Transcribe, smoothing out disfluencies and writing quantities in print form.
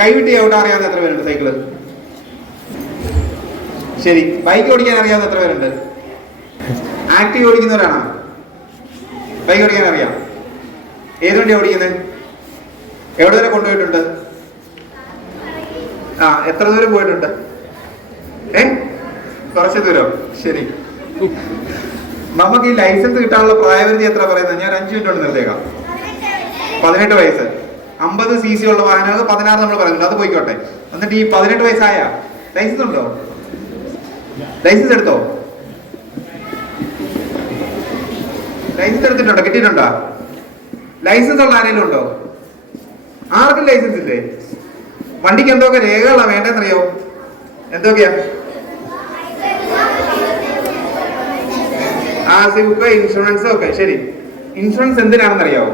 കൈവിട്ടി എവിടെ അറിയാവുന്ന എത്ര പേരുണ്ട്? സൈക്കിള് ശരി. ബൈക്ക് ഓടിക്കാൻ അറിയാവുന്ന എത്ര പേരുണ്ട്? ആക്റ്റീവ് ഓടിക്കുന്നവരാണോ? ബൈക്ക് ഓടിക്കാൻ അറിയാം. ഏത് വണ്ടിയാണ് ഓടിക്കുന്നത്? എവിടെ വരെ കൊണ്ടുപോയിട്ടുണ്ട്? എത്ര ദൂരം പോയിട്ടുണ്ട്? കുറച്ച് ദൂരം. ശരി. നമുക്ക് ഈ ലൈസൻസ് കിട്ടാനുള്ള പ്രായപരിധി എത്ര പറയുന്നത്? ഞാൻ 5 മിനിറ്റ് കൊണ്ട് നിർത്തിയേക്കാം. 18 വയസ്സ്. 50 cc ഉള്ള വാഹനങ്ങൾ 16 നമ്മൾ പറയുന്നുണ്ട്, അത് പോയിക്കോട്ടെ. എന്നിട്ട് ഈ 18 വയസ്സായ ലൈസൻസ് ഉണ്ടോ? ലൈസൻസ് എടുത്തോ? ലൈസൻസ് എടുത്തിട്ടുണ്ടോ? കിട്ടിയിട്ടുണ്ടോ? ലൈസൻസ് ഉള്ള ആരെങ്കിലും ഉണ്ടോ? ആർക്കും ലൈസൻസ് ഇല്ലേ? വണ്ടിക്ക് എന്തൊക്കെ രേഖകളാണ് വേണ്ടെന്നറിയോ? എന്തൊക്കെയാ? RC ബുക്ക്, ഇൻഷുറൻസ് ഒക്കെ. ശരി. ഇൻഷുറൻസ് എന്തിനാണെന്നറിയാവോ?